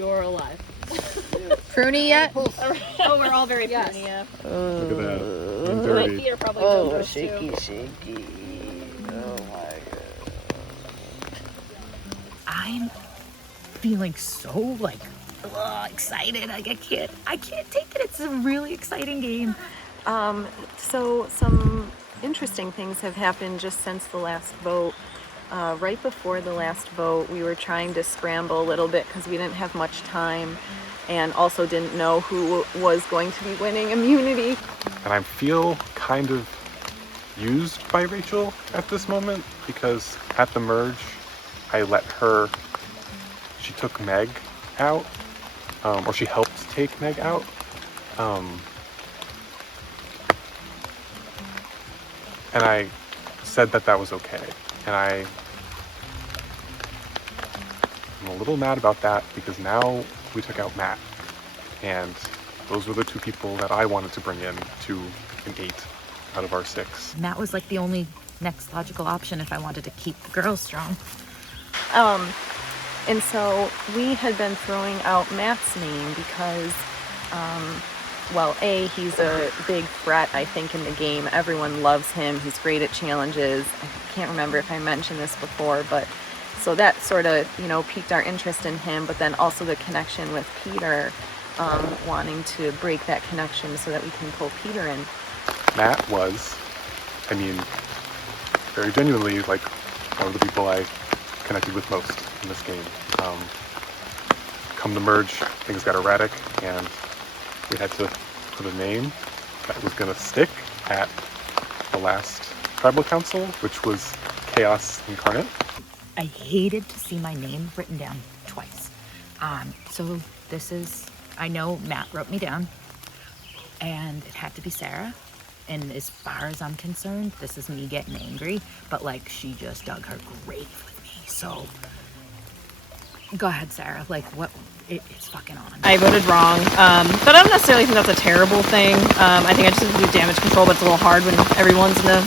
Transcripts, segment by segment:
You're alive. Pruny yet? Oh, we're all very pruny, yeah. Look at that. I'm My dirty. feet are probably Oh, shaky. shaky. Oh my god. I'm feeling so like excited. Like I can't take it. It's a really exciting game. So some interesting things have happened just since the last vote. Right before the last vote, we were trying to scramble a little bit because we didn't have much time and also didn't know who was going to be winning immunity. And I feel kind of used by Rachel at this moment because at the merge, she took Meg out, or she helped take Meg out. And I said that was okay. And I'm a little mad about that because now we took out Matt. And those were the two people that I wanted to bring in to an 8 out of our 6. Matt was like the only next logical option if I wanted to keep the girls strong. And so we had been throwing out Matt's name because, well, A, he's a big threat, I think, in the game. Everyone loves him. He's great at challenges. I can't remember if I mentioned this before, but so that sort of, piqued our interest in him, but then also the connection with Peter, wanting to break that connection so that we can pull Peter in. Matt was, very genuinely, like, one of the people I connected with most in this game. Come the merge, things got erratic, and we had to put a name that was going to stick at the last tribal council, which was Chaos Incarnate. I hated to see my name written down twice. So this is, I know Matt wrote me down, and it had to be Sarah. And as far as I'm concerned, this is me getting angry, but like she just dug her grave with me. So go ahead, Sarah. Like what? It's fucking on. I voted wrong, but I don't necessarily think that's a terrible thing. I think I just have to do damage control, but it's a little hard when everyone's in the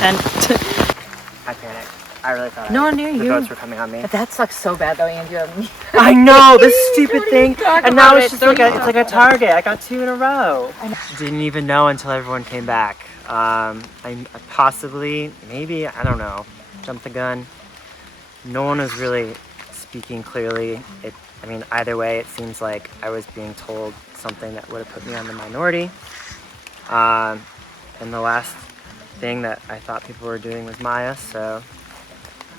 tent. I panicked. I really thought No one near the you. votes were coming on me. But that sucks so bad though, Andrew. I know, this stupid thing. And now it's just Don't like even it's like a target. I got 2 in a row. Didn't even know until everyone came back. I possibly, maybe, I don't know, jumped the gun. No one was really speaking clearly. Either way, it seems like I was being told something that would have put me on the minority. And the last thing that I thought people were doing was Maya, so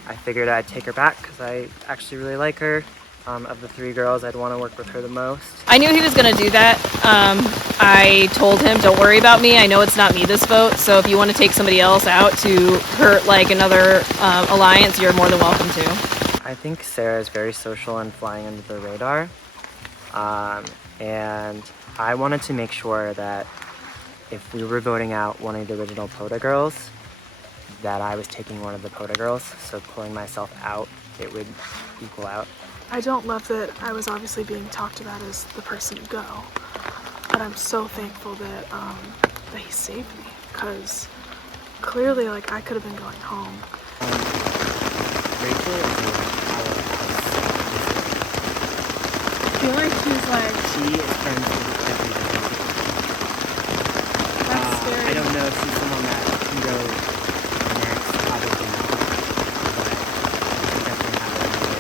I figured I'd take her back because I actually really like her. Of the 3 girls, I'd want to work with her the most. I knew he was going to do that. I told him, don't worry about me. I know it's not me this vote, so if you want to take somebody else out to hurt like another alliance, you're more than welcome to. I think Sarah is very social and flying under the radar. And I wanted to make sure that if we were voting out one of the original POTA girls, that I was taking one of the POTA girls, so pulling myself out, it would equal out. I don't love that I was obviously being talked about as the person to go, but I'm so thankful that that he saved me, because clearly, like, I could have been going home. Rachel is a I feel like she's like, she is friends with everybody. that's scary. I don't know if she's someone that can go next, probably not, but I definitely have her on the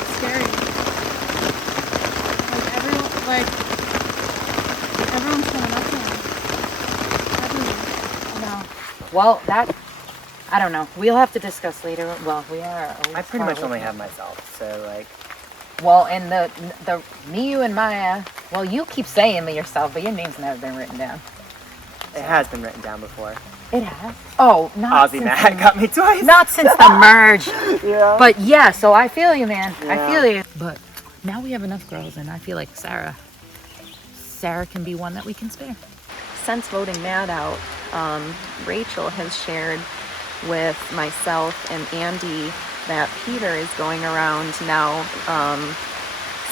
It's scary. Everyone's coming up to him. Everyone. No. Well, I don't know. We'll have to discuss later. Well, we are. I pretty much only have myself, so like. Well, and the me, you, and Maya. Well, you keep saying me yourself, but your name's never been written down. It has been written down before. It has. Oh, not Ozzy since Matt got me twice. Not since the merge. Yeah. But yeah, so I feel you, man. Yeah. I feel you. But now we have enough girls, and I feel like Sarah can be one that we can spare. Since voting Matt out, Rachel has shared with myself and Andy that Peter is going around now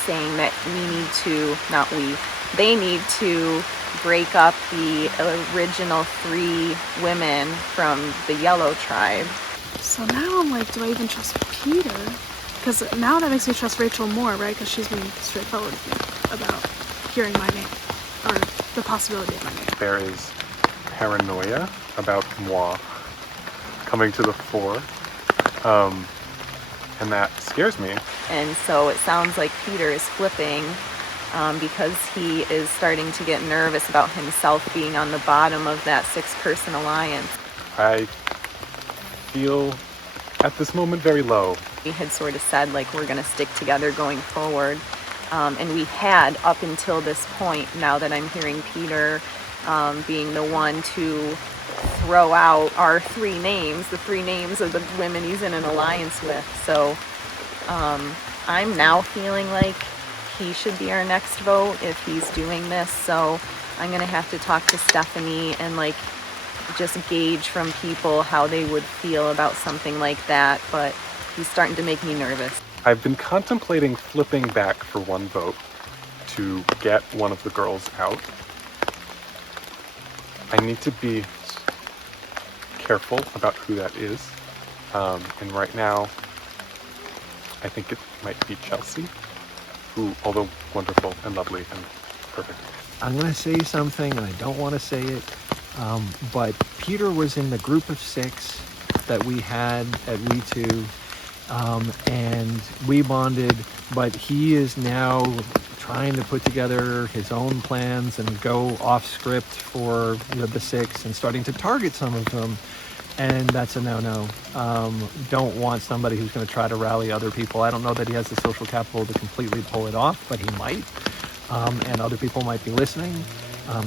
saying that they need to break up the original 3 women from the Yellow tribe. So now I'm like, do I even trust Peter? Because now that makes me trust Rachel more, right? Because she's being straightforward with me about hearing my name, or the possibility of my name. There is paranoia about moi coming to the fore, and that scares me. And so it sounds like Peter is flipping because he is starting to get nervous about himself being on the bottom of that 6-person alliance. I feel at this moment very low. We had sort of said, like, we're going to stick together going forward. And we had up until this point. Now that I'm hearing Peter being the one to throw out our 3 names, the 3 names of the women he's in an alliance with. So I'm now feeling like he should be our next vote if he's doing this. So I'm going to have to talk to Stephanie and like just gauge from people how they would feel about something like that. But he's starting to make me nervous. I've been contemplating flipping back for 1 vote to get one of the girls out. I need to be careful about who that is. And right now, I think it might be Chelsea, who, although wonderful and lovely and perfect. I'm going to say something, and I don't want to say it, but Peter was in the group of 6 that we had at We Two, and we bonded, but he is now trying to put together his own plans and go off script for the 6 and starting to target some of them. And that's a no-no. Don't want somebody who's going to try to rally other people. I don't know that he has the social capital to completely pull it off, but he might. And other people might be listening.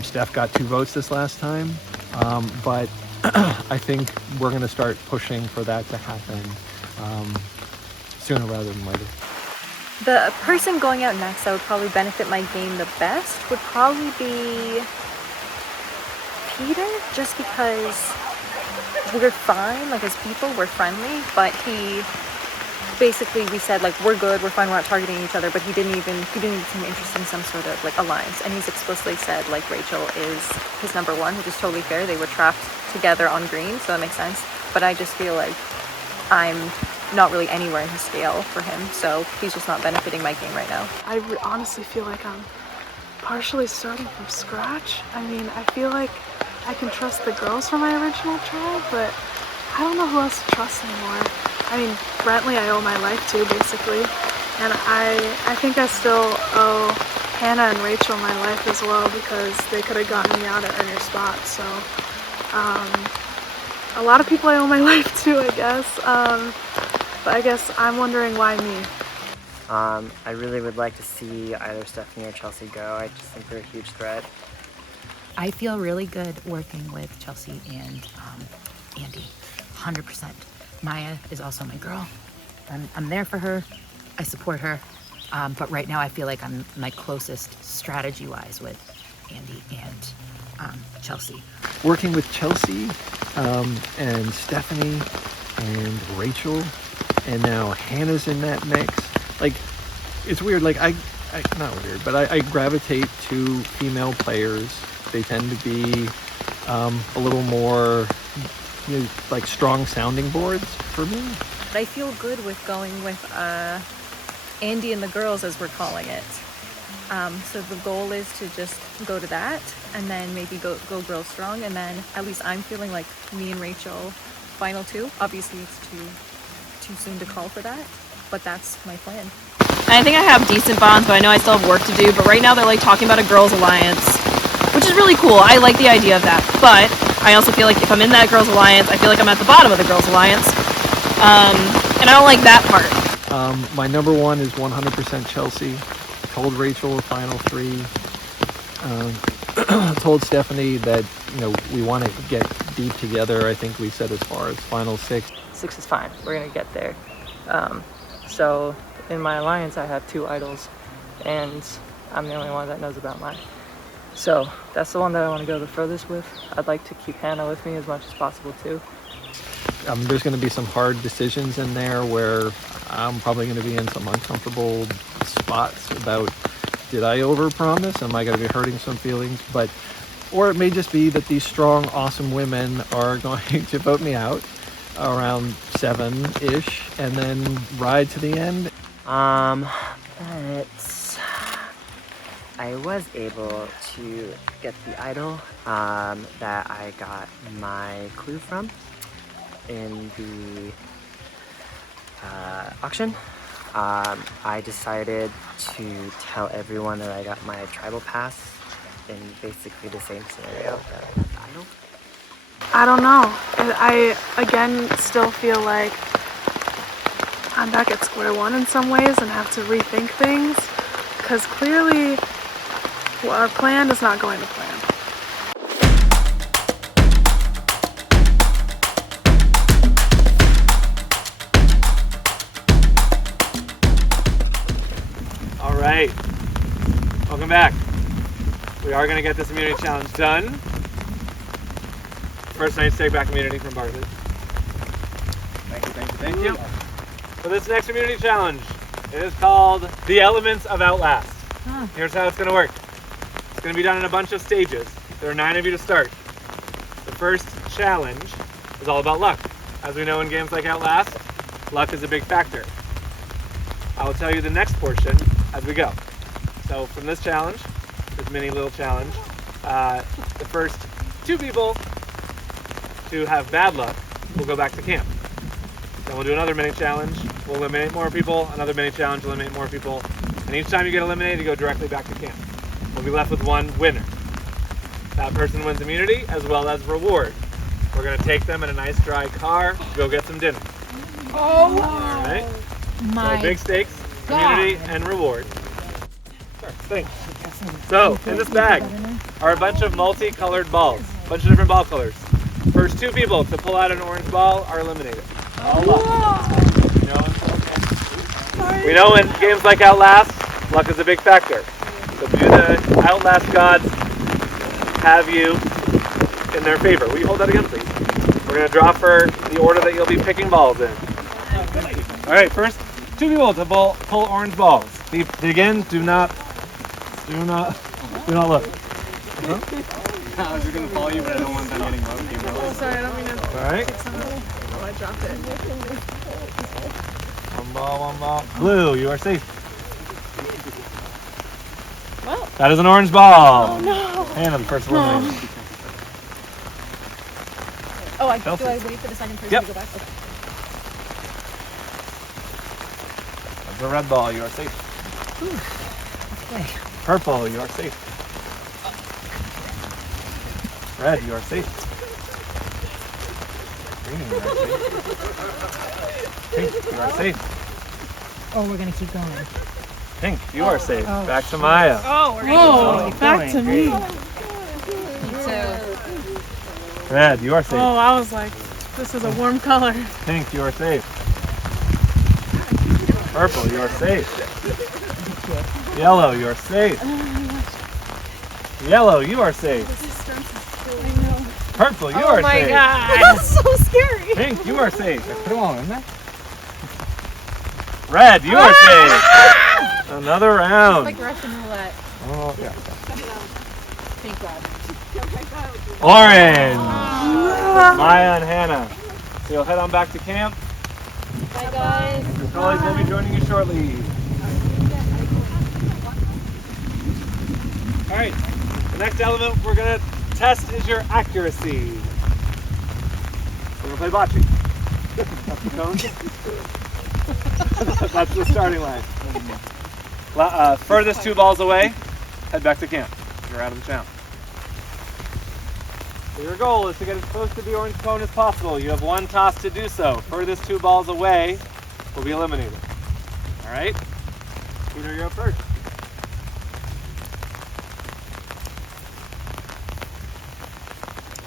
Steph got 2 votes this last time. But I think we're going to start pushing for that to happen sooner rather than later. The person going out next that would probably benefit my game the best would probably be Peter, just because we're fine, like as people, we're friendly, but he basically, we said like, we're good, we're fine, we're not targeting each other, but he didn't even seem interested in some sort of like alliance. And he's explicitly said like Rachel is his number 1, which is totally fair. They were trapped together on green, so that makes sense. But I just feel like I'm not really anywhere in his scale for him, so he's just not benefiting my game right now. I honestly feel like I'm partially starting from scratch. I mean, I feel like I can trust the girls from my original tribe, but I don't know who else to trust anymore. I mean, Brentley I owe my life to, basically, and I think I still owe Hannah and Rachel my life as well, because they could have gotten me out at your spot. So a lot of people I owe my life to, I guess, but I guess I'm wondering why me. I really would like to see either Stephanie or Chelsea go. I just think they're a huge threat. I feel really good working with Chelsea and Andy, 100%. Maya is also my girl. I'm there for her. I support her. But right now I feel like I'm my closest strategy-wise with Andy and Chelsea. Working with Chelsea and Stephanie and Rachel, and now Hannah's in that mix. Like, it's weird. Like, I not weird, but I gravitate to female players. They tend to be a little more like strong sounding boards for me. I feel good with going with Andy and the girls, as we're calling it. So the goal is to just go to that, and then maybe go girls strong, and then at least I'm feeling like me and Rachel final 2. Obviously it's too soon to call for that, but that's my plan. I think I have decent bonds, but I know I still have work to do. But right now they're like talking about a girls' alliance, which is really cool. I like the idea of that. But I also feel like if I'm in that girls' alliance, I feel like I'm at the bottom of the girls' alliance. And I don't like that part. My number 1 is 100% Chelsea. Told Rachel the final 3. Told Stephanie that, we want to get deep together. I think we said as far as final 6. 6 is fine. We're going to get there. So in my alliance, I have 2 idols, and I'm the only one that knows about mine. So that's the one that I want to go the furthest with. I'd like to keep Hannah with me as much as possible too. There's going to be some hard decisions in there where I'm probably going to be in some uncomfortable spots about, did I overpromise? Am I going to be hurting some feelings? Or it may just be that these strong, awesome women are going to vote me out around 7-ish, and then ride to the end. But I was able to get the idol that I got my clue from in the auction. I decided to tell everyone that I got my tribal pass in basically the same scenario that with the idol. I don't know. I again still feel like I'm back at square one in some ways and have to rethink things, because clearly our plan is not going to plan. All right, welcome back. We are going to get this immunity challenge done. First, I need to take back immunity from Bartlett. Thank you, thank you, thank you. For this next immunity challenge, it is called The Elements of Outlast. Here's how it's going to work. It's going to be done in a bunch of stages. There are 9 of you to start. The first challenge is all about luck. As we know in games like Outlast, luck is a big factor. I will tell you the next portion as we go. So from this challenge, this mini little challenge, the first 2 people to have bad luck will go back to camp. Then we'll do another mini challenge. We'll eliminate more people. Another mini challenge, eliminate more people. And each time you get eliminated, you go directly back to camp. We'll be left with one winner. That person wins immunity as well as reward. We're going to take them in a nice dry car to go get some dinner. Oh! All right? My So big stakes, God. immunity, and reward. Sure, thanks. So, in this bag are a bunch of multicolored balls. A bunch of different ball colors. First 2 people to pull out an orange ball are eliminated. All luck. We know in games like Outlast, luck is a big factor. So do the Outlast gods have you in their favor? Will you hold that again, please? We're going to draw for the order that you'll be picking balls in. All right, first 2 people to pull orange balls. Again, do not look. I was going to follow you, but I don't want them getting low. Oh, sorry, I don't mean to All right. take some of it. Oh, I dropped it. One ball. Blue, you are safe. Well. That is an orange ball. Oh, no. Hannah, the first one. Oh, Chelsea. do I wait for the second person Yep. to go back? Okay. That's a red ball, you are safe. Okay. Purple, you are safe. Red, you are safe. Green, you are safe. Pink, you are safe. Oh, we're gonna keep going. Pink, you are safe. Oh. Back to Maya. Oh, we're going back to me. Red, you are safe. Oh, I was like, this is a warm color. Pink, you are safe. Purple, you are safe. Yellow, you are safe. Yellow, you are safe. Purple, you are safe. Oh my god, that's so scary. Pink, you are safe. Put them all in there. Red, you are safe. Another round. Like Russian roulette. Oh, yeah. Thank God. Orange. Maya and Hannah. So you'll head on back to camp. Bye, guys. Your colleagues will be joining you shortly. All right. The next element we're going to test is your accuracy. We're going to play bocce. That's the cone. That's the starting line. Furthest 2 balls away, head back to camp. You're out of the challenge. So your goal is to get as close to the orange cone as possible. You have 1 toss to do so. Furthest 2 balls away will be eliminated. All right? Peter, you're up first.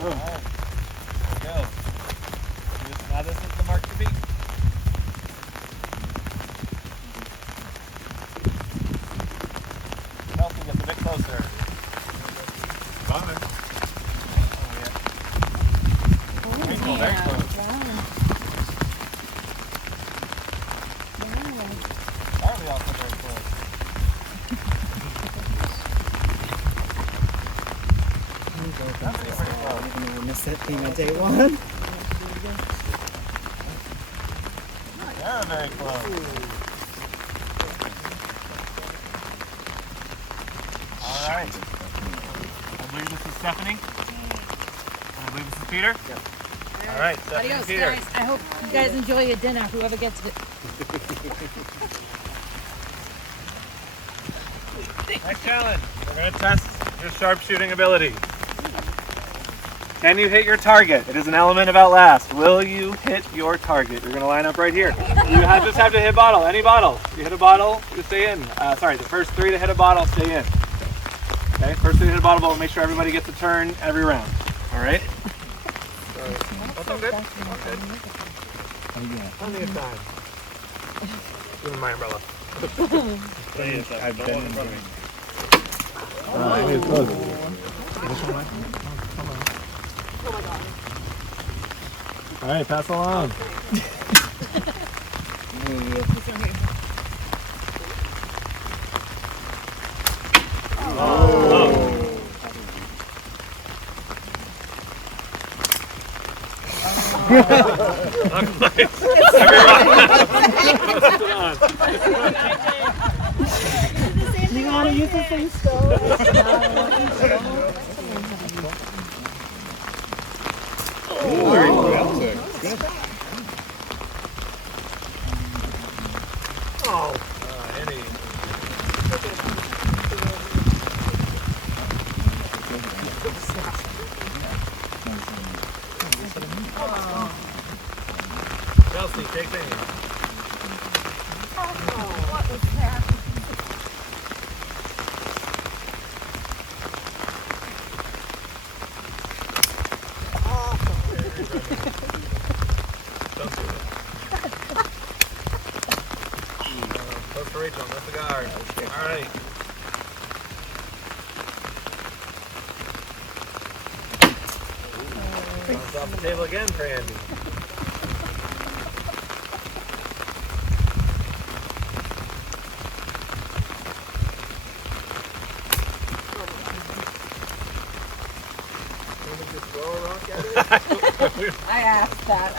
All right. Let's go. Now this is the mark to beat. Chelsea gets a bit closer. Fine. Oh, very close. Charlie also very close. That's pretty close. I missed that thing on day 1. Very close. All right. I believe this is Stephanie. And I believe this is Peter. Yep. All right, Stephanie and Peter. Guys. I hope you guys enjoy your dinner, whoever gets it. Next challenge. We're going to test your sharpshooting ability. Can you hit your target? It is an element of Outlast. Will you hit your target? You're going to line up right here. You just have to hit bottle. Any bottle. You hit a bottle, you stay in. Sorry, the first 3 to hit a bottle, stay in. Okay, first 3 to hit a bottle, but we'll make sure everybody gets a turn every round. All right? That's all good. All good. Plenty of time. Give me my umbrella. I've been in doing. It's close. This one, all right, pass along. You want to use the same stove? Very well, good. Oh, Andy. Chelsea, take aim. What was that? Close to Rachel, that's the guard. All right. Bounce off the table again for Andy. I asked that.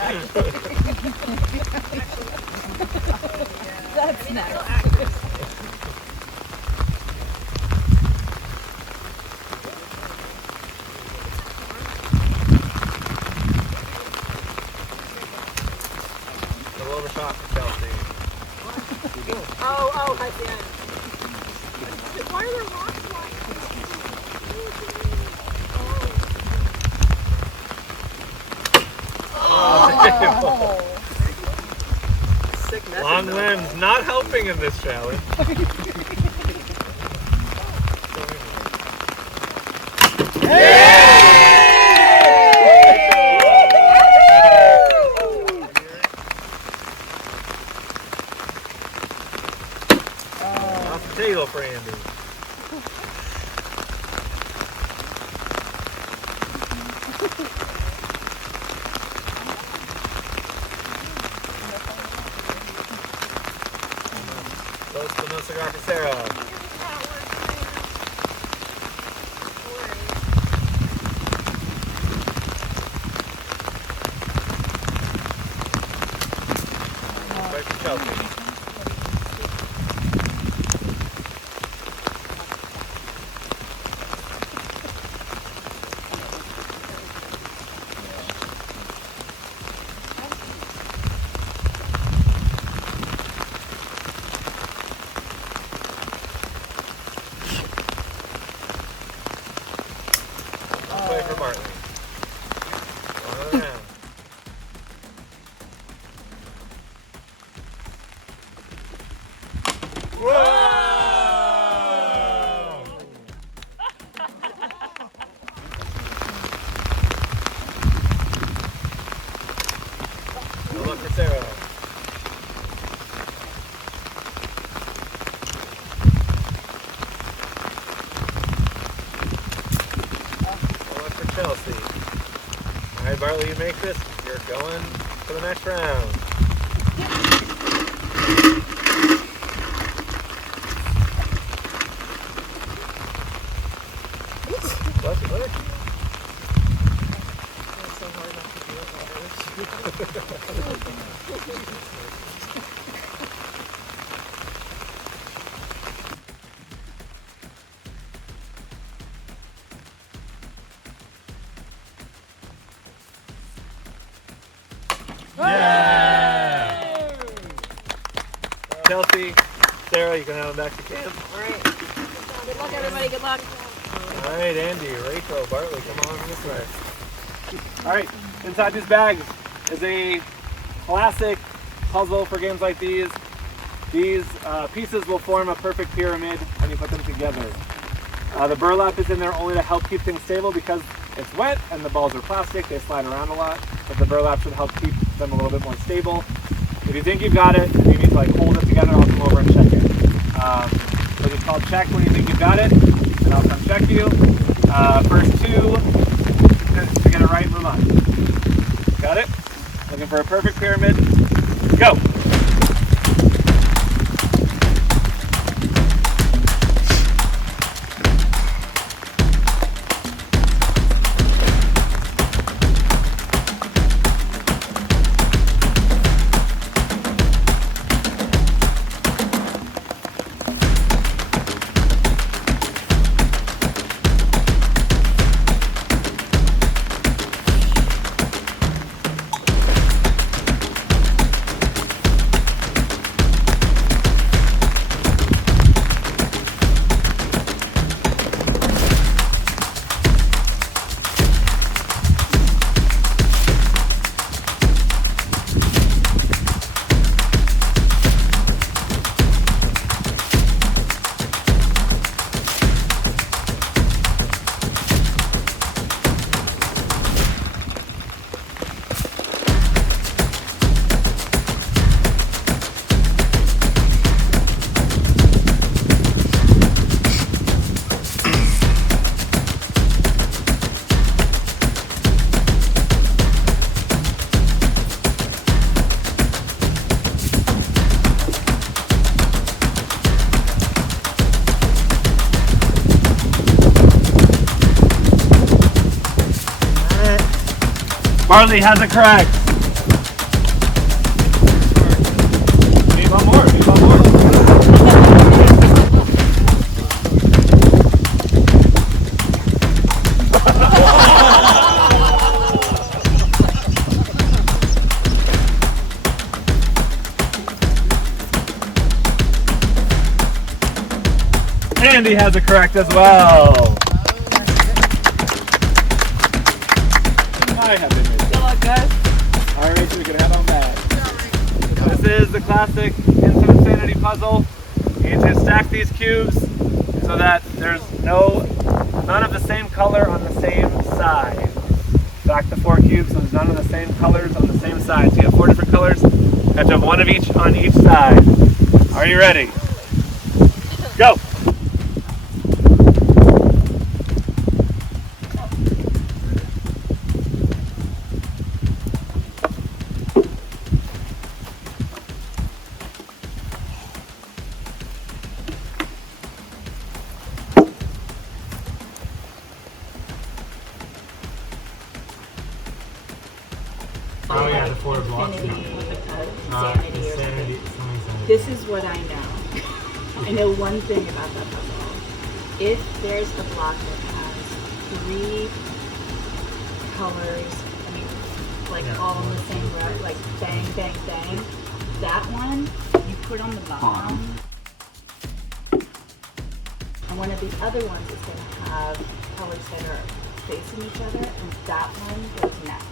That's next. A little shot for Chelsea. Oh, at the end. Why are there rocks flying? Long limbs not helping in this challenge. Off the table for Andy. Close to no cigar for Sarah. Right for Chelsea. Play for Bartley. One around. Whoa! Good luck for Sarah. Chelsea. All right, Bartley, you make this. You're going to the next round. Bless you, buddy. It's so hard not to do it. Yeah! Chelsea, Sarah, you can have them back to camp. All right. Good luck, everybody. Good luck. All right, Andy, Rachel, Bartley, come on this way. All right, inside these bags is a classic puzzle for games like these. These pieces will form a perfect pyramid when you put them together. The burlap is in there only to help keep things stable because it's wet and the balls are plastic. They slide around a lot, but the burlap should help keep them a little bit more stable. If you think you've got it and you need to like hold it together, I'll come over and check it. So just call check when you think you've got it, and I'll come check you. First two to get it right, move on. Got it? Looking for a perfect pyramid. Go! Barley has it correct. Need one more, need one more. Andy has it correct as well. I have been Good luck, guys. All right, Rachel, we can have on back. This is the classic Infinite Sanity puzzle. You need to stack these cubes so that there's none of the same color on the same side. Stack the 4 cubes so there's none of the same colors on the same side. So you have 4 different colors. You have to have one of each on each side. Are you ready? Go! Oh yeah, the 4 blocks. Insanity. This is what I know. I know one thing about that puzzle. If there's a block that has 3 colors, I mean, like all in the same row, like bang, bang, bang, that one you put on the bottom. And one of the other ones is going to have colors that are facing each other, and that one goes next.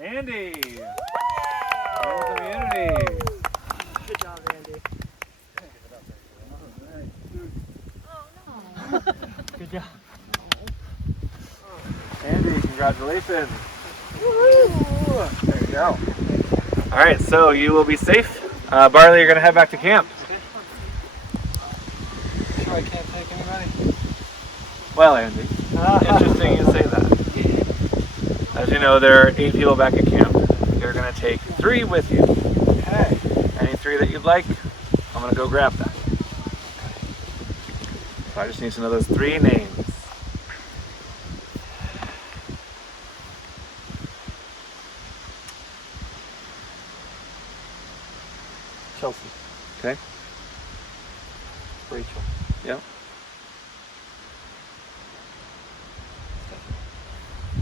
Andy. Welcome, community. Good job, Andy. Good job. Andy, congratulations. There you go. All right, so you will be safe. Barley, you're going to head back to camp. Sure I can't take anybody? Well, Andy, interesting you say that. As you know, there are 8 people back at camp. You're going to take 3 with you. Okay. Any 3 that you'd like, I'm going to go grab them. So I just need to know those 3 names. Chelsea. Okay? Rachel. Yep.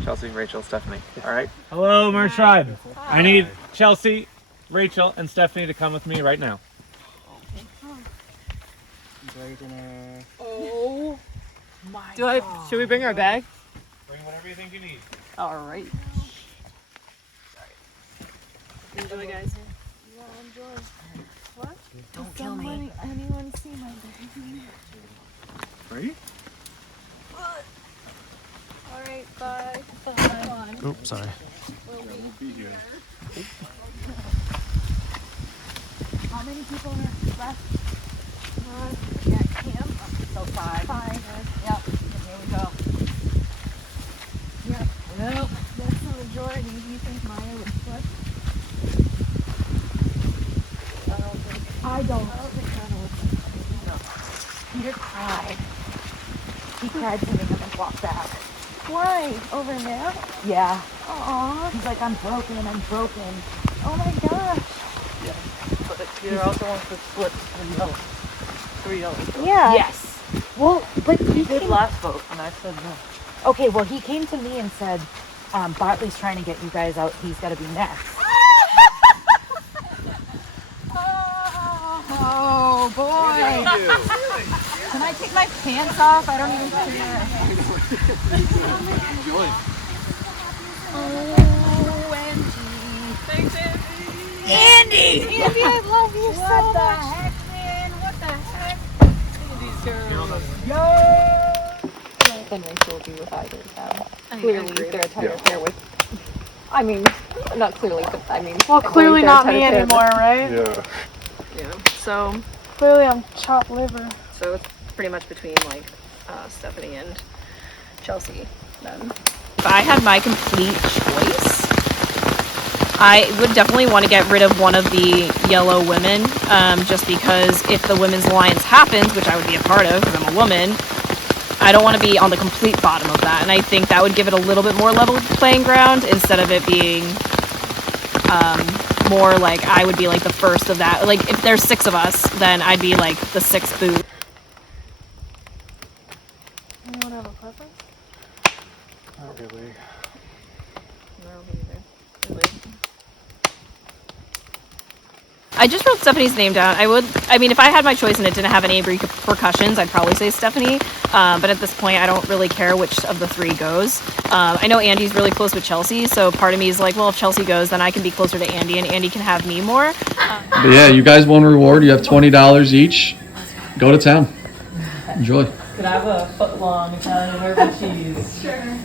Chelsea, Rachel, Stephanie. All right. Hello, Merge Tribe. I need Chelsea, Rachel, and Stephanie to come with me right now. Enjoy dinner. Oh my Should we bring our bag? Bring whatever you think you need. All right. Enjoy, guys. Yeah, enjoy. What? Don't kill me. Anyone see my baby? Ready? Alright, bye. Oops, sorry. How many people are left at camp? So 5. 5. Yep. Here we go. Yep. Well, That's the majority. Do you think Maya would flip? I don't. think Maya would flip. Peter cried. He cried to me and then walked back. Why? Over now? Yeah. Aw. He's like, I'm broken. Oh my gosh. But Peter also wants to split 3 yellows. Yeah. Yes. Well, but he He did came, last vote, and I said no. okay, well, he came to me and said, Bartley's trying to get you guys out. He's got to be next. Oh, boy. Can I take my pants off? I don't even care. Enjoy. Thanks, Andy. Andy! Andy, I love you so What the much. heck, man? What the heck? Then Rachel will be with either of them. Clearly, their entire pair with. I mean, not clearly, but I mean. Well, clearly their not me entire pair with- anymore, right? Yeah. Yeah. So Clearly I'm chopped liver. So it's pretty much between like Stephanie and Chelsea then. If I had my complete choice, I would definitely want to get rid of one of the yellow women, just because if the Women's Alliance happens, which I would be a part of because I'm a woman, I don't want to be on the complete bottom of that. And I think that would give it a little bit more level playing ground instead of it being more like I would be like the first of that. Like if there's 6 of us, then I'd be like the 6th boot. Anyone have a preference? Not really. No, me either. Really. I just wrote Stephanie's name down. I mean, if I had my choice and it didn't have any repercussions, I'd probably say Stephanie. But at this point, I don't really care which of the 3 goes. I know Andy's really close with Chelsea, so part of me is like, well, if Chelsea goes, then I can be closer to Andy, and Andy can have me more. But yeah, you guys won a reward. You have $20 each. Go to town. Enjoy. Could I have a foot-long Italian urban cheese? Sure.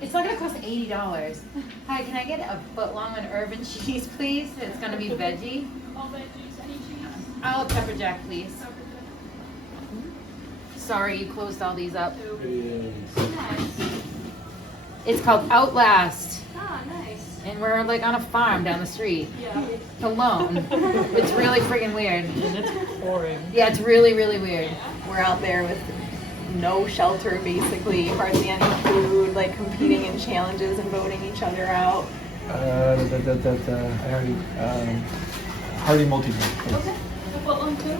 It's not gonna cost $80. Hi, can I get a foot-long and urban cheese, please? It's gonna be veggie. All veggies, any cheese? Oh, pepper jack, please. Sorry, you closed all these up. It's called Outlast, Ah, nice. and we're like on a farm down the street, Yeah. alone. It's really friggin' weird. And it's pouring. Yeah, it's really, really weird. We're out there with no shelter, basically, hardly any food, like competing in challenges and voting each other out. I already, hearty multi-grain. Okay. A foot long too?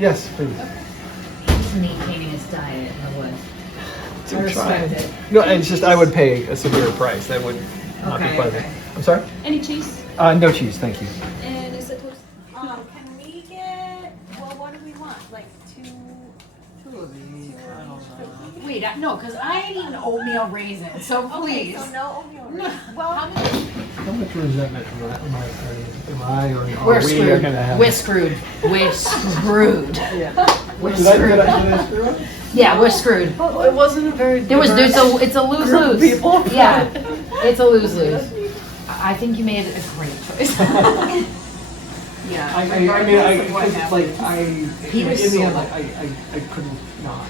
Yes, please. He's maintaining his diet, I would. I respect it. No, it's just I would pay a severe price. That would not be Okay, pleasant. okay. I'm sorry? Any cheese? No cheese, thank you. And is it toast? Can we get, well, what do we want? Like 2 Wait, no, because I ain't eating oatmeal raisins, so please. So no oatmeal raisins. Well, How much resentment am I or we're are we screwed. gonna have? We're screwed. We're screwed. We're Did I screwed. screw up? Yeah, we're screwed. It wasn't a very It's a lose-lose. people. Yeah, it's a lose-lose. I think you made a great choice. Yeah. I mean, because it's like in the end, like, I couldn't not.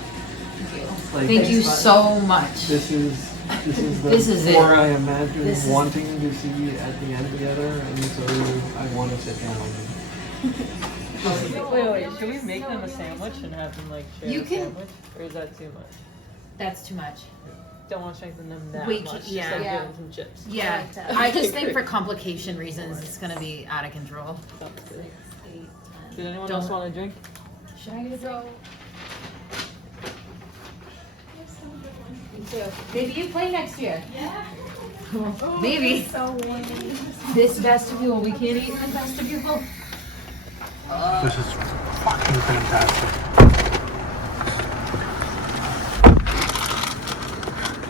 Like, Thank you so much. This is This is it. where I imagine This is- wanting to see at the end together, and so I want to sit down. Wait, should we make them a sandwich and have them like share You a can- sandwich? Or is that too much? That's too much. Don't want to strengthen them that We much. yeah. Just like Yeah. give them some chips. Yeah, I just think for complication reasons, it's gonna be out of control. Sounds good. Did anyone Don't- else want a drink? Should I go? Maybe you play next year. Yeah. Maybe. This vestibule, we can't eat in the vestibule. This is fucking fantastic.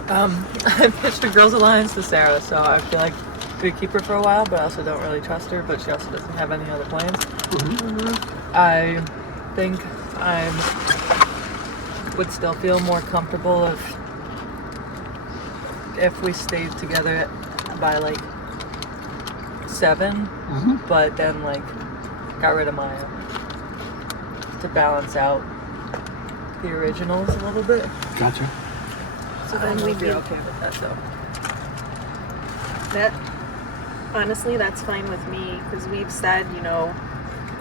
I pitched a Girls Alliance to Sarah, so I feel like we keep her for a while, but I also don't really trust her, but she also doesn't have any other plans. I think I would still feel more comfortable if we stayed together by like 7, but then like got rid of Maya to balance out the originals a little bit. Gotcha. So then we'd be okay with that though. That honestly, that's fine with me because we've said, you know,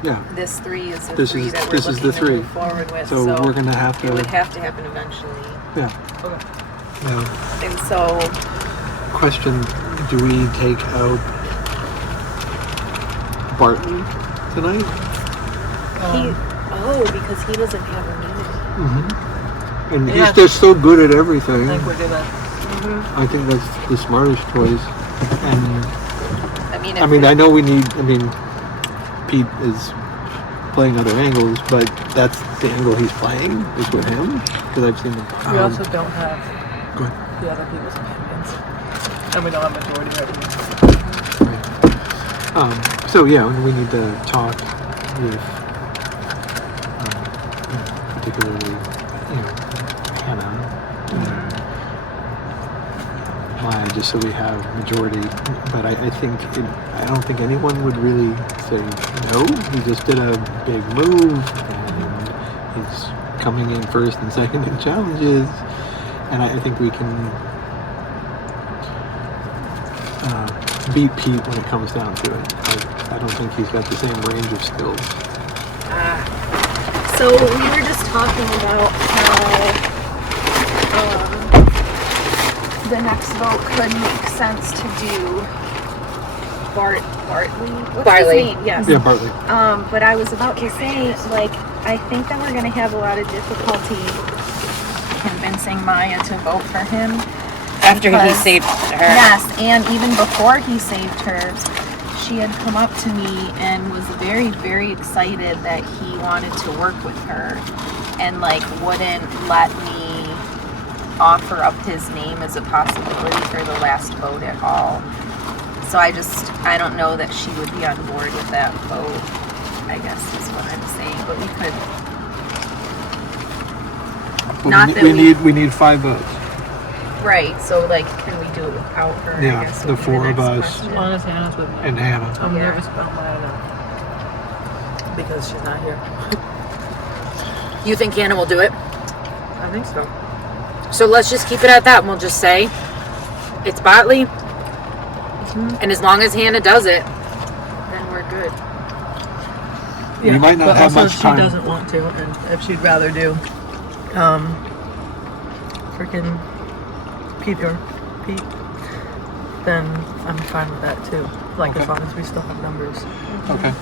Yeah. this 3 is the This 3 is- that we're this is looking the to 3. move forward with. So we're gonna have to- It would have to happen eventually. Yeah. Okay. Yeah. And so Question: do we take out Barton tonight? because he doesn't have immunity. And Yeah. he's just so good at everything. I think we do that. I think that's the smartest choice. And I I mean, I know we need. I mean, Pete is playing other angles, but that's the angle he's playing is with him because I've seen him. We also don't have Go ahead. the other people's opinions. And we don't have majority right now. So yeah, we need to talk with, particularly, Hannah and Maya, just so we have majority. But I think I don't think anyone would really say no. He just did a big move, and he's coming in first and second in challenges, and I think we can. Beat Pete when it comes down to it. I don't think he's got the same range of skills. So we were just talking about how the next vote could make sense to do Bartley. What's Bartley. his name? Yes. Yeah, Bartley. But I was about to say, like, I think that we're gonna have a lot of difficulty convincing Maya to vote for him. After he Because- saved her. Yes, and even before he saved her, she had come up to me and was very, very excited that he wanted to work with her and like wouldn't let me offer up his name as a possibility for the last vote at all. So I don't know that she would be on board with that vote, I guess is what I'm saying, but we could. Not that we need 5 votes. Right, so like, can we do it without her? Yeah, I guess the would be 4 of next us. question. As long as Hannah's with me. And Hannah. I'm Yeah. nervous about Maya now. Because she's not here. You think Hannah will do it? I think so. So let's just keep it at that and we'll just say it's Bartley. And as long as Hannah does it, then we're good. We might not but have also much she time. doesn't want to, and if she'd rather do freaking Pete, then I'm fine with that too. Like as long as we still have numbers. Okay.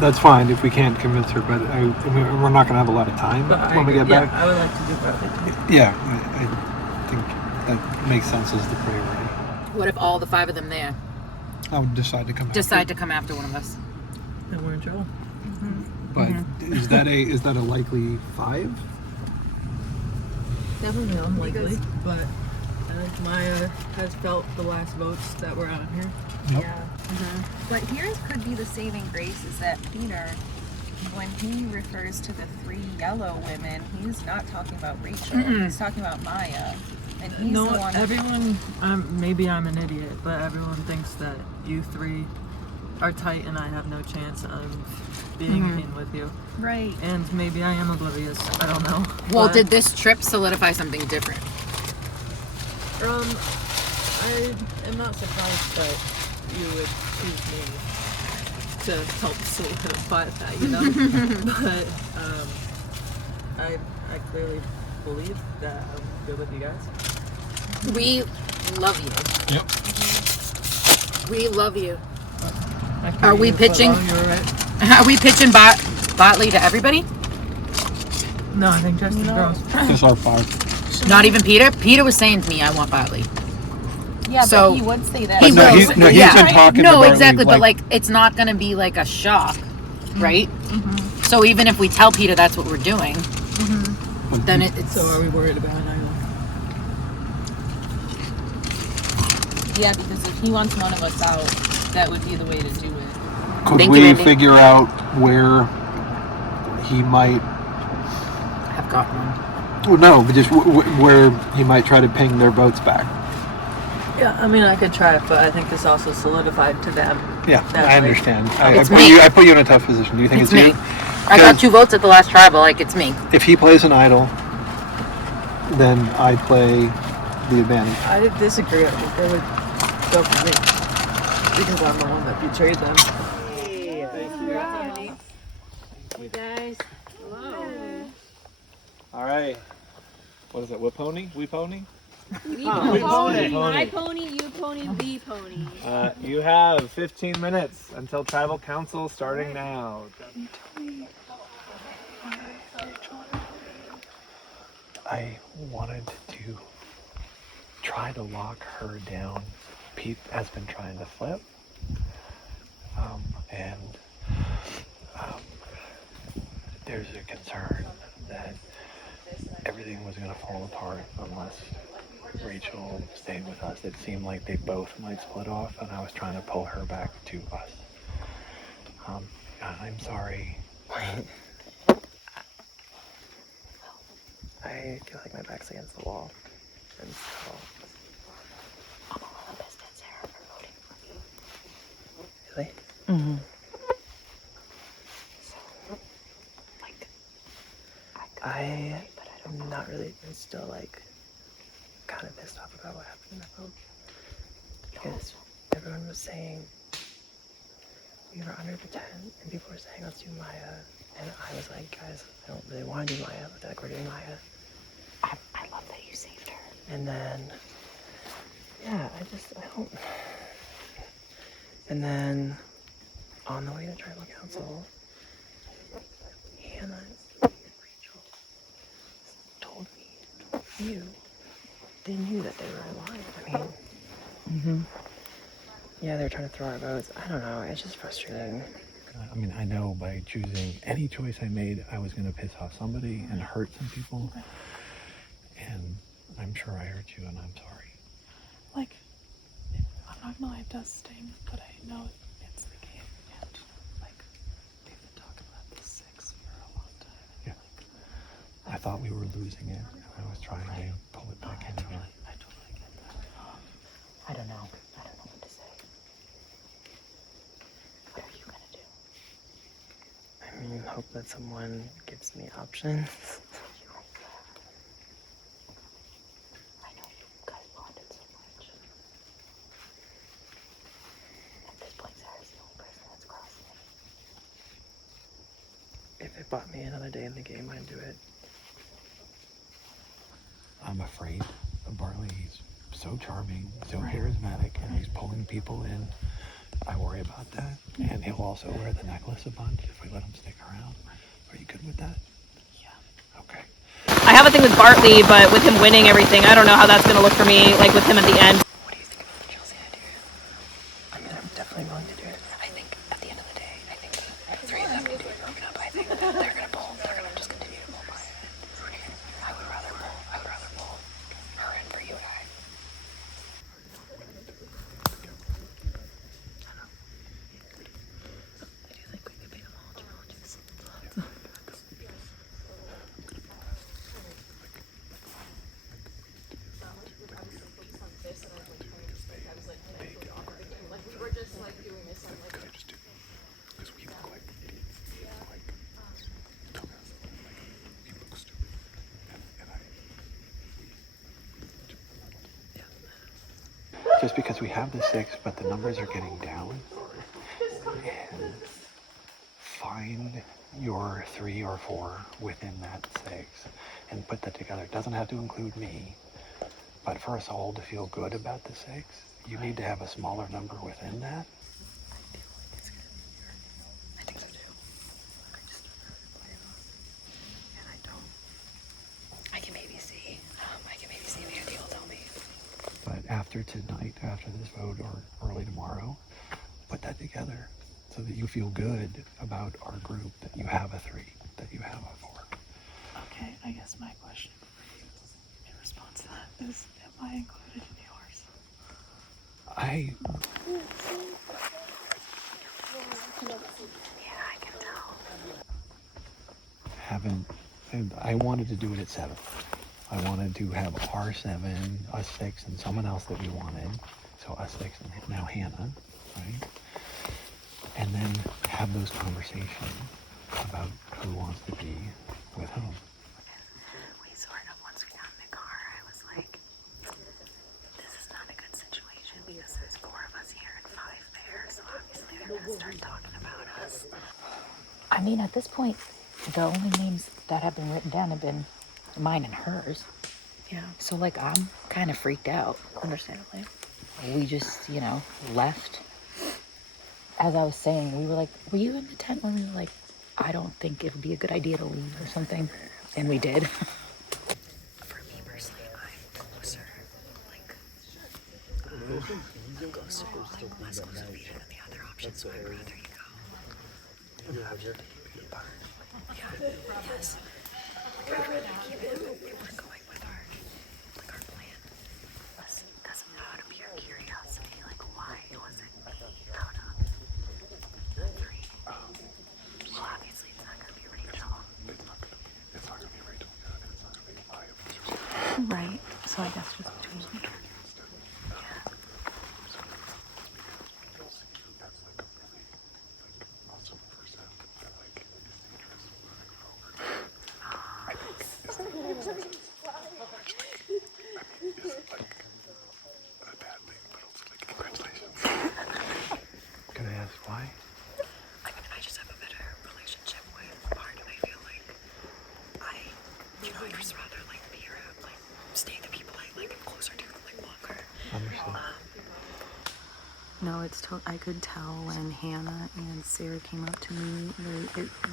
That's fine if we can't convince her, but I mean, we're not going to have a lot of time But when we get yeah, back. I would like to do Bartley. Yeah, I think that makes sense as the priority. What if all the 5 of them there I would decide to come decide to come after one of us? Then we're in trouble. But Is that a likely 5? Definitely unlikely, but I think Maya has felt the last votes that were on here. Yep. Yeah. But here's could be the saving grace is that Peter, when he refers to the 3 yellow women, he's not talking about Rachel. He's talking about Maya. And he's No, the one everyone, maybe I'm an idiot, but everyone thinks that you 3 are tight and I have no chance of being in with you. Right. And maybe I am oblivious. I don't know. Well, But, did this trip solidify something different? I am not surprised that you would choose me to help solidify that, you know? But I clearly believe that I'm good with you guys. We love you. Yep. We love you. Are Are we pitching? Right. Are we pitching Botley to everybody? No, I think just the girls. Just our 5. Not even Peter? Peter was saying to me, I want Botley. Yeah, So- but he would say that. He No, will. he's been talking to No, Bartley, exactly, but like it's not going to be like a shock, right? So even if we tell Peter that's what we're doing, then it's. So are we worried about it? Yeah, because if he wants one of us out, that would be the way to do it. Could Thank we you, Randy. figure out where he might? have gotten one. Well, no, but just where he might try to ping their votes back. Yeah, I mean, I could try it, but I think this also solidified to them. Yeah, that, I like, understand. It's me. I put you in a tough position. Do you think It's it's, me. you? I got 2 votes at the last tribal, like it's me. If he plays an idol, then I play the advantage. I did disagree. I think they would go for me because I'm the one that betrayed them. You guys. Hello. All right. What is it? What pony? We pony? We we pony. My pony, you pony, we pony. You have 15 minutes until tribal council starting now. I wanted to try to lock her down. Pete has been trying to flip. And there's a concern that everything was going to fall apart unless Rachel stayed with us. It seemed like they both might split off, and I was trying to pull her back to us. I'm sorry. I feel like my back's against the wall. And so... I'm a little pissed at Sarah for voting for me. Really? Mm-hmm. So, like, I'm not really, I'm still like, kind of pissed off about what happened in the vote. Because everyone was saying we were under the tent, and people were saying let's do Maya. And I was like, guys, I don't really want to do Maya. I feel like we're doing Maya. I love that you saved her. And then, yeah, I don't. And then, on the way to tribal council, Hannah and Rachel told me, they knew that they were lying. I mean, yeah, they were trying to throw our votes. I don't know, it's just frustrating. I mean, I know by choosing any choice I made, I was going to piss off somebody and hurt some people. And I'm sure I hurt you, and I'm sorry. Like, I'm not gonna lie, it does sting, but I know it's the game, and like, we've been talking about the 6 for a long time. Yeah. I thought we were losing it, and I was trying to pull it back in again. I totally get that. I don't know. I don't know what to say. What are you gonna do? I mean, hope that someone gives me options. I know you guys bonded so much. At this point, Sarah's the only person that's crossing it. If it bought me another day in the game, I'd do it. I'm afraid of Bartley. He's so charming, so charismatic, and he's pulling people in. I worry about that. And he'll also wear the necklace a bunch if we let him stick around. Are you good with that? Yeah. Okay. I have a thing with Bartley, but with him winning everything, I don't know how that's going to look for me, like with him at the end. What do you think about the Chelsea idea? I mean, I'm definitely willing to do it. I think at the end of the day, I think the 3 of them need to be broken up. I think that they're gonna just because we have the 6, but the numbers are getting down. And find your 3 or 4 within that 6 and put that together. It doesn't have to include me, but for us all to feel good about the 6, you need to have a smaller number within that. I think so too. And I don't. I can maybe see the idea will tell me. But after tonight, after this vote, or early tomorrow, put that together so that you feel good about our group, that you have a 3, that you have a 4. Okay, I guess my question for you in response to that is, am I included in yours? Yeah, I can tell. I wanted to do it at 7. I wanted to have our 7, us 6, and someone else that we wanted. So us 6 and now Hannah, right? And then have those conversations about who wants to be with whom. We sort of, once we got in the car, I was like, this is not a good situation because there's 4 of us here and 5 there, so obviously they're gonna start talking about us. I mean, at this point, the only names that have been written down have been mine and hers. Yeah. So, like, I'm kind of freaked out. Understandably. We just, left. As I was saying, we were like, were you in the tent when we were like, I don't think it would be a good idea to leave or something? And we did. For me personally, I'm closer, less closer to Peter than the other option, so I'd rather you go. Yeah, yes. I'd rather keep it if we're going with our plan. Because out of pure curiosity, why was it me out of the 3? Well, obviously it's not going to be Rachel. It's not gonna be Rachel. It's not gonna be my. Right. So I guess just between me. Can I ask why? I mean, I just have a better relationship with Bart, and I feel like I'd just rather be around, stay the people I am closer to, longer. Understood. No, I could tell when Hannah and Sarah came up to me.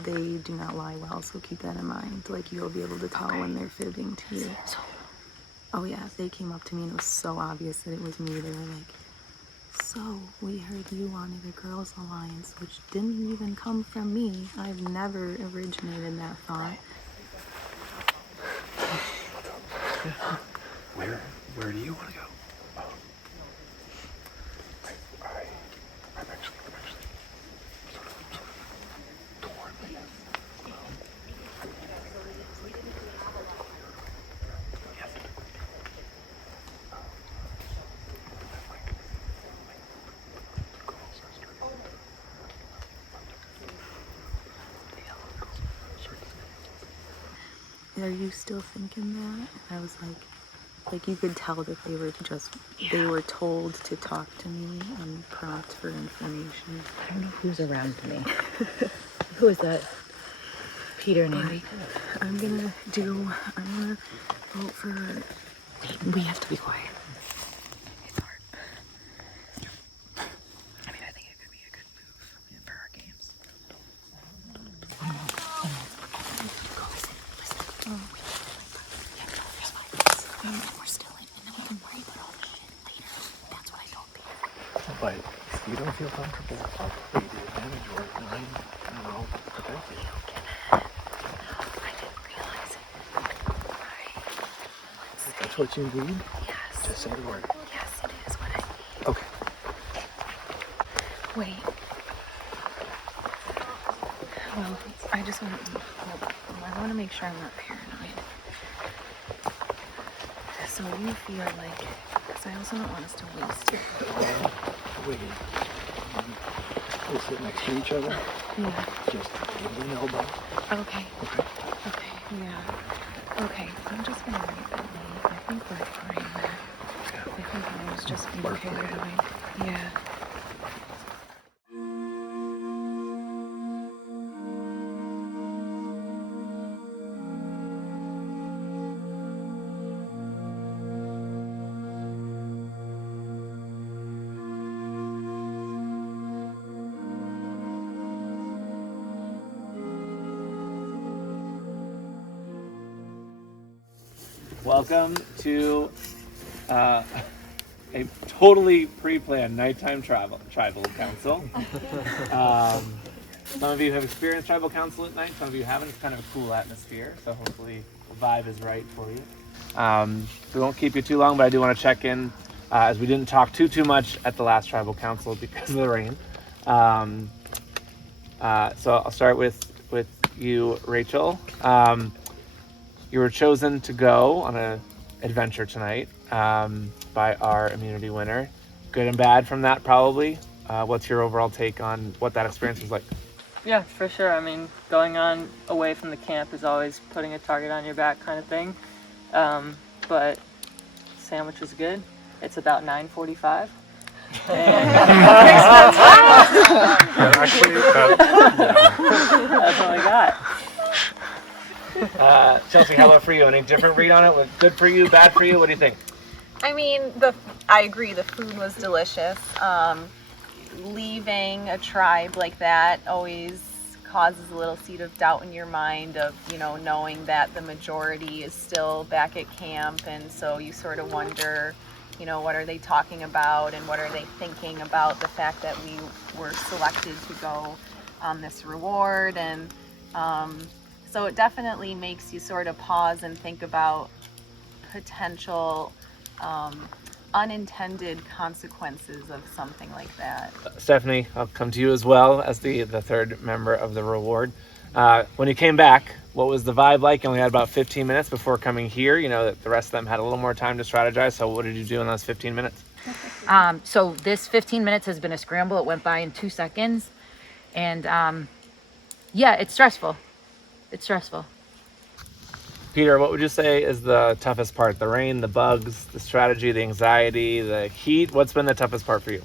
They do not lie well, so keep that in mind. You'll be able to tell when they're fibbing to you. Oh yeah, they came up to me and it was so obvious that it was me. They were like, so we heard you wanted a girls' alliance, which didn't even come from me. I've never originated that thought. Where do you want to go? I'm actually sort of torn. Are you still thinking that? And I was like you could tell that they were they were told to talk to me and prompt for information. I don't know who's around me. Who is that? Peter and Amy. I'm gonna vote for... We have to be quiet. It's hard. I mean, I think it could be a good move for our games. We're still in, and then we can worry about all this shit later. That's what I don't think. But if you don't feel comfortable, I'll play the advantage or 9, and I'll protect you. I didn't realize it. If that's what you need, Yes. just say the word. Yes, it is what I need. Okay. Wait. Well, I just want to... I want to make sure I'm not paranoid. So you feel like... Because I also don't want us to waste it. Wait. We'll sit next to each other. Yeah. Just give me an elbow. Okay. Okay, yeah. Okay, I'm just gonna write that name. I think we're fine there. If I was just being paranoid. Yeah. Welcome to a totally pre-planned nighttime tribal council. Some of you have experienced tribal council at night, some of you haven't. It's kind of a cool atmosphere, so hopefully the vibe is right for you. We won't keep you too long, but I do want to check in as we didn't talk too much at the last tribal council because of the rain. So I'll start with you, Rachel. You were chosen to go on an adventure tonight by our immunity winner. Good and bad from that, probably. What's your overall take on what that experience was like? Yeah, for sure. I mean, going on away from the camp is always putting a target on your back kind of thing. But sandwich was good. It's about 9:45. Actually, that's all I got. Chelsea, how about for you? Any different read on it? Was good for you, bad for you? What do you think? I mean, I agree. The food was delicious. Leaving a tribe like that always causes a little seed of doubt in your mind of, knowing that the majority is still back at camp, and so you sort of wonder, what are they talking about and what are they thinking about the fact that we were selected to go on this reward. And so it definitely makes you sort of pause and think about potential unintended consequences of something like that. Stephanie, I'll come to you as well as the third member of the reward. When you came back, what was the vibe like? You only had about 15 minutes before coming here. The rest of them had a little more time to strategize. So what did you do in those 15 minutes? So this 15 minutes has been a scramble. It went by in 2 seconds. And yeah, it's stressful. It's stressful. Peter, what would you say is the toughest part? The rain, the bugs, the strategy, the anxiety, the heat? What's been the toughest part for you?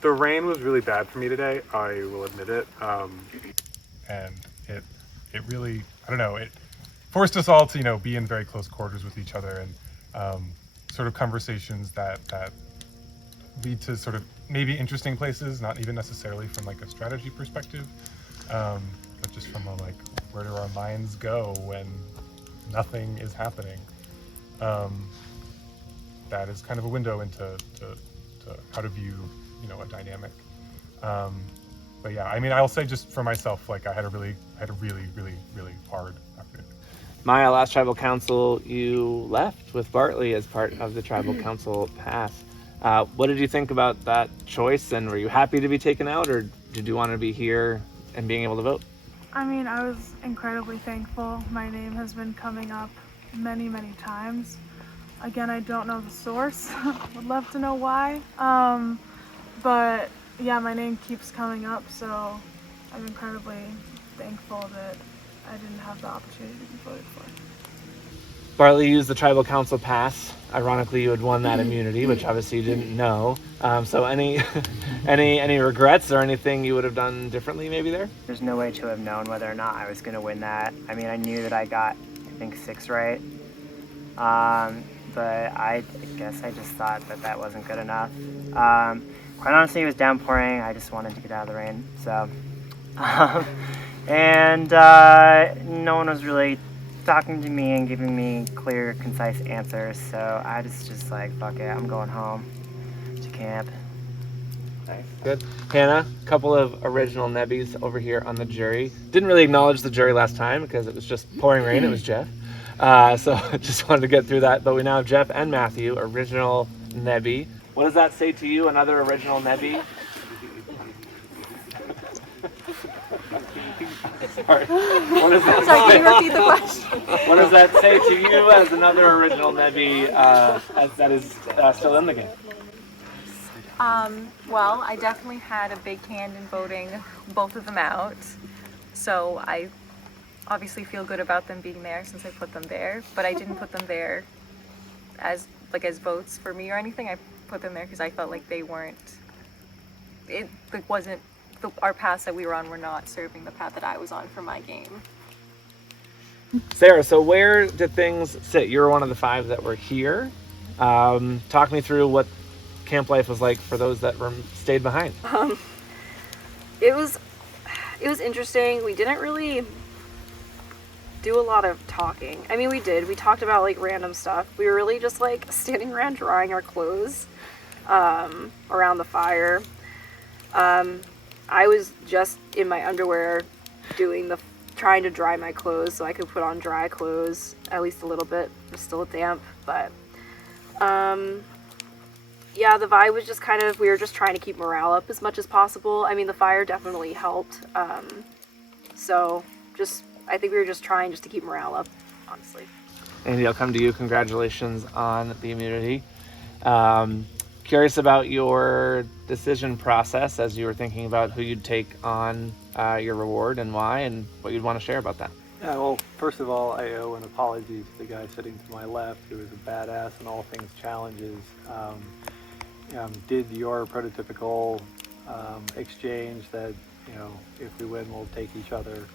the rain was really bad for me today. I will admit it. And it really, I don't know, it forced us all to, be in very close quarters with each other, and sort of conversations that lead to sort of maybe interesting places, not even necessarily from like a strategy perspective, but just from a where do our minds go when nothing is happening. That is kind of a window into how to view, a dynamic. But yeah, I mean, I'll say just for myself, I had a really hard afternoon. Maya, last tribal council, you left with Bartley as part of the tribal council pass. What did you think about that choice, and were you happy to be taken out, or did you want to be here and being able to vote? I mean, I was incredibly thankful. My name has been coming up many, many times. Again, I don't know the source. Would love to know why. But yeah, my name keeps coming up, so I'm incredibly thankful that I didn't have the opportunity to be voted for. Bartley used the tribal council pass. Ironically, you had won that immunity, which obviously you didn't know. So any regrets or anything you would have done differently maybe there? There's no way to have known whether or not I was going to win that. I mean, I knew that I got, 6 right. But I guess I just thought that wasn't good enough. Quite honestly, it was downpouring. I just wanted to get out of the rain. So, and no one was really talking to me and giving me clear, concise answers. So I just like, fuck it, I'm going home to camp. Nice. Good. Hannah, a couple of original Nebbies over here on the jury. Didn't really acknowledge the jury last time because it was just pouring rain. It was Jeff. So just wanted to get through that. But we now have Jeff and Matthew, original Nebbie. What does that say to you, another original Nebbie? Sorry. What does that Sorry, say? can you repeat the question? What does that say to you as another original Nebbie that is still in the game? Well, I definitely had a big hand in voting both of them out. So I obviously feel good about them being there since I put them there, but I didn't put them there as votes for me or anything. I put them there because I felt like they weren't. It like wasn't our paths that we were on were not serving the path that I was on for my game. Sarah, so where did things sit? You were one of the 5 that were here. Talk me through what camp life was like for those that stayed behind. It was interesting. We didn't really do a lot of talking. I mean, we did. We talked about like random stuff. We were really just like standing around drying our clothes around the fire. I was just in my underwear trying to dry my clothes so I could put on dry clothes, at least a little bit. It was still damp, but yeah, the vibe was just kind of, we were just trying to keep morale up as much as possible. I mean, the fire definitely helped. So I think we were just trying just to keep morale up, honestly. Andy, I'll come to you. Congratulations on the immunity. Curious about your decision process as you were thinking about who you'd take on your reward and why, and what you'd want to share about that. Yeah, well, first of all, I owe an apology to the guy sitting to my left, who is a badass in all things challenges. Did your prototypical exchange that, if we win, we'll take each other.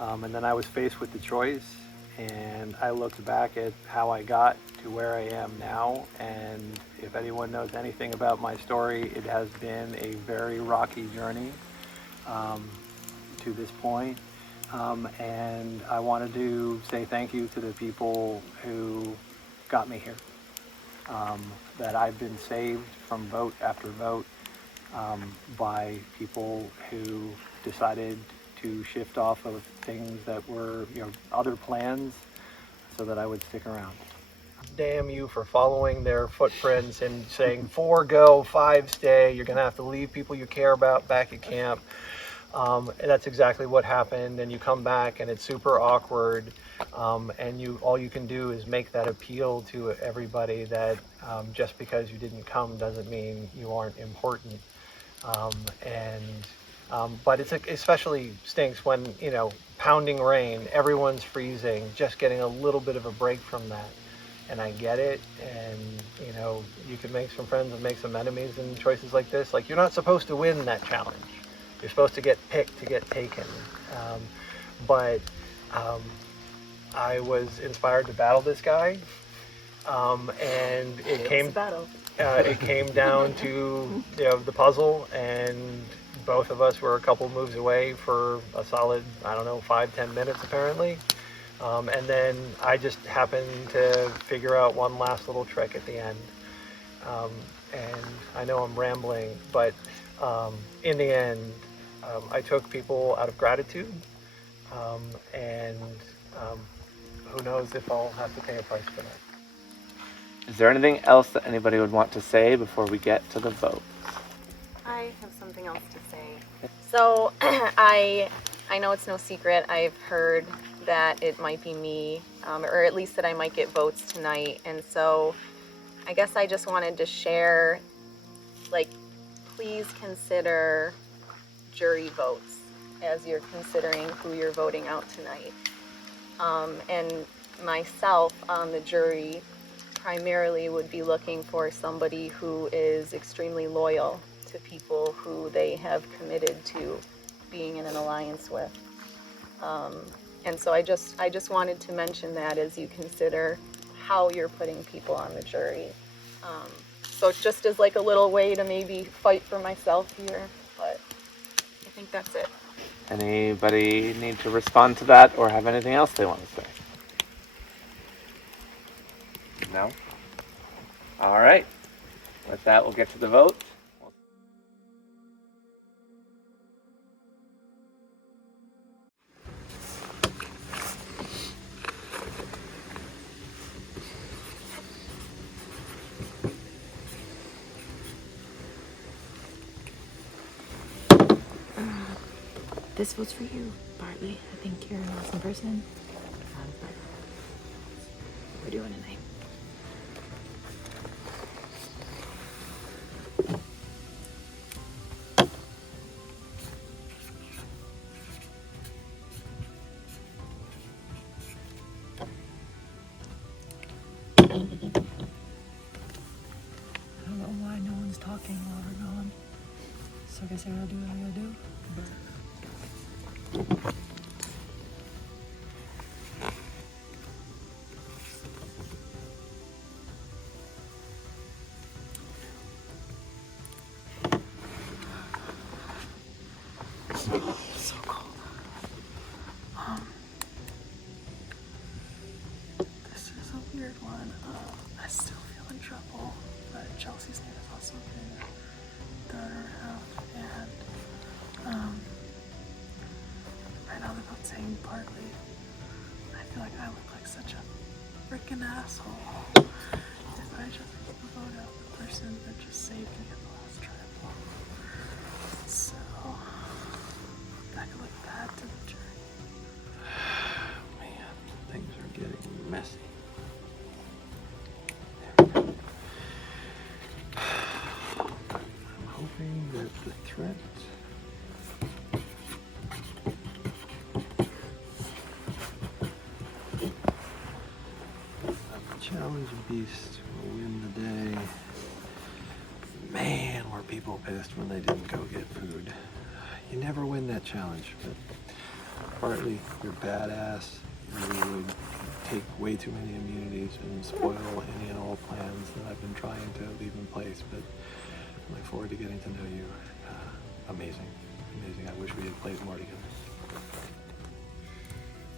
And then I was faced with the choice, and I looked back at how I got to where I am now. And if anyone knows anything about my story, it has been a very rocky journey to this point. And I wanted to say thank you to the people who got me here. That I've been saved from vote after vote by people who decided to shift off of things that were, other plans so that I would stick around. Damn you for following their footprints and saying 4 go, 5 stay. You're going to have to leave people you care about back at camp. And that's exactly what happened. And you come back and it's super awkward. And all you can do is make that appeal to everybody that just because you didn't come doesn't mean you aren't important. But it especially stinks when, pounding rain, everyone's freezing, just getting a little bit of a break from that. And I get it. And, you can make some friends and make some enemies in choices like this. Like, you're not supposed to win that challenge. You're supposed to get picked to get taken. But I was inspired to battle this guy. And it came down to the puzzle, and both of us were a couple moves away for a solid 5-10 minutes apparently, and then I just happened to figure out one last little trick at the end, and I know I'm rambling, but in the end I took people out of gratitude, and who knows if I'll have to pay a price for that. Is there anything else that anybody would want to say before we get to the vote? I have something else to say. So I know it's no secret. I've heard that it might be me, or at least that I might get votes tonight. And so I guess I just wanted to share, please consider jury votes as you're considering who you're voting out tonight. And myself on the jury primarily would be looking for somebody who is extremely loyal to people who they have committed to being in an alliance with. And so I just wanted to mention that as you consider how you're putting people on the jury. So it's just as a little way to maybe fight for myself here, but I think that's it. Anybody need to respond to that or have anything else they want to say? No? All right. With that, we'll get to the vote. This vote's for you, Bartley. I think you're an awesome person. But we're doing tonight. I don't know why guess I gotta do what I gotta do. So cold. This is a weird one. I still feel in trouble, but Chelsea's name is also been thrown around, and right now they're both saying Bartley. I feel like I look like such a freaking asshole if I just vote out the person that just saved me in the last tribal. So that could look bad to the jury. Man, things are getting messy. I'm hoping that the threat of the challenge beast will win the day. Man, were people pissed when they didn't go get food. You never win that challenge, but partly you're badass. You would take way too many immunities and spoil any and all plans that I've been trying to leave in place, but I look forward to getting to know you. Amazing. Amazing. I wish we had played more together.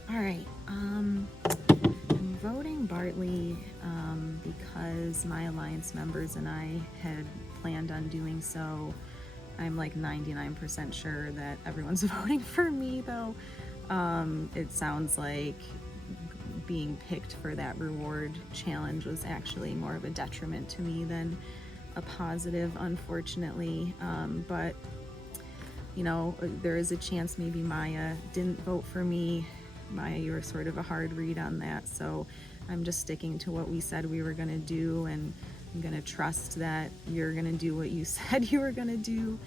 All right. I'm voting Bartley because my alliance members and I had planned on doing so. I'm like 99% sure that everyone's voting for me, though. It sounds like being picked for that reward challenge was actually more of a detriment to me than a positive, unfortunately. But, you know, there is a chance maybe Maya didn't vote for me. Maya, you were sort of a hard read on that, so I'm just sticking to what we said we were going to do, and I'm going to trust that you're going to do what you said you were going to do.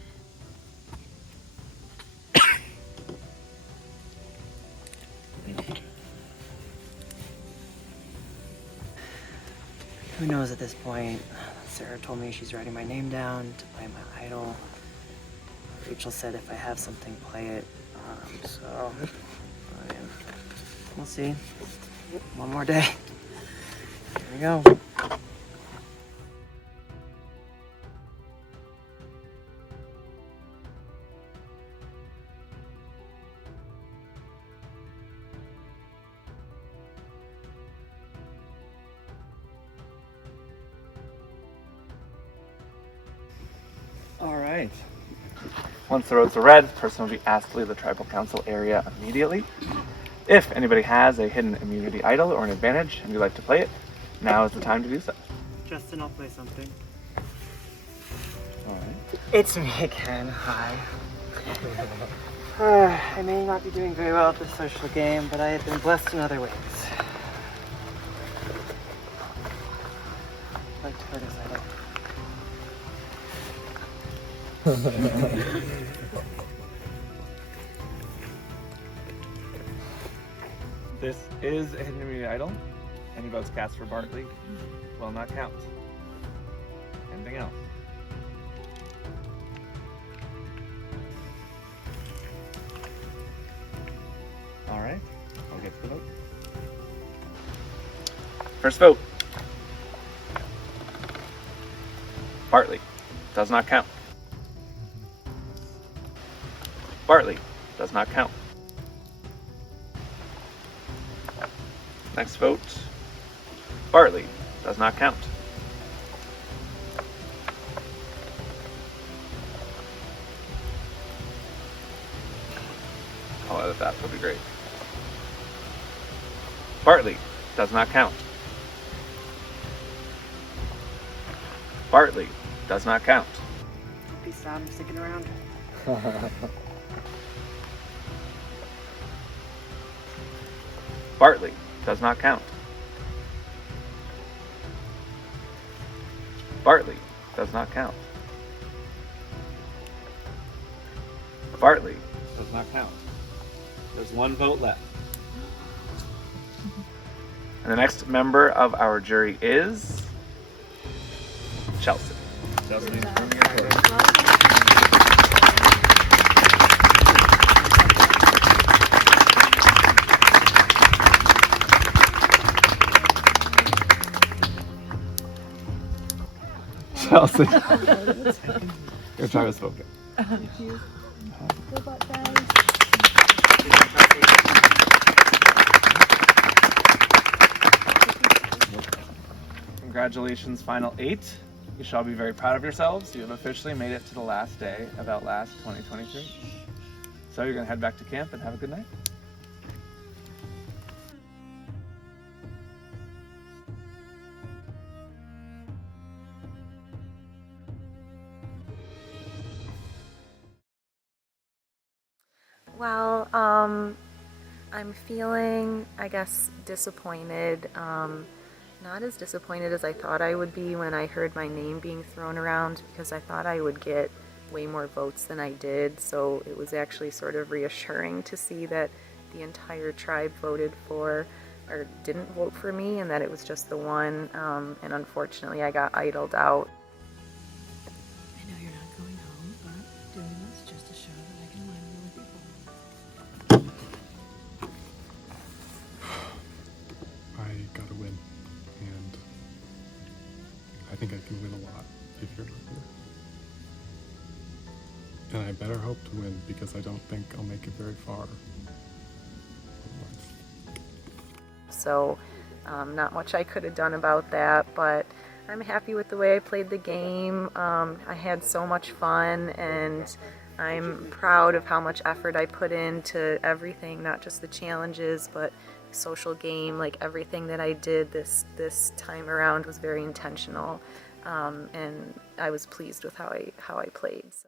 Who knows at this point? Sarah told me she's writing my name down to play my idol. Rachel said if I have something, play it. So, we'll see. One more day. Here we go. All right. Once the roads are red, the person will be asked to leave the tribal council area immediately. If anybody has a hidden immunity idol or an advantage and you'd like to play it, now is the time to do so. Justin, I'll play something. All right. It's me again. Hi. I may not be doing very well at this social game, but I have been blessed in other ways. I'd like to hurt his idol. This is a hidden immunity idol. Any votes cast for Bartley will not count. Anything else? All right, I'll get to the vote. First vote. Bartley does not count. Bartley does not count. Next vote. Bartley does not count. I'll edit that, that'll be great. Bartley does not count. Bartley does not count. Peace out, I'm sticking around. Bartley does not count. Bartley does not count. Bartley does not count. There's one vote left. And the next member of our jury is Chelsea. Chelsea, Chelsea. Your time is spoken. Thank you. Good luck, guys. Congratulations, Final 8. You shall be very proud of yourselves. You have officially made it to the last day of Outlast 2023. So you're going to head back to camp and have a good night. Well, I'm feeling, I guess, disappointed. Not as disappointed as I thought I would be when I heard my name being thrown around, because I thought I would get way more votes than I did. So it was actually sort of reassuring to see that the entire tribe voted for, or didn't vote for me, and that it was just the one. And unfortunately, I got idled out. I know you're not going home, but doing this just to show that I can win really people. I gotta win, and I think I can win a lot if you're not here. And I better hope to win, because I don't think I'll make it very far otherwise. So not much I could have done about that, but I'm happy with the way I played the game. I had so much fun, and I'm proud of how much effort I put into everything, not just the challenges, but social game. Like, everything that I did this time around was very intentional, and I was pleased with how I played. So.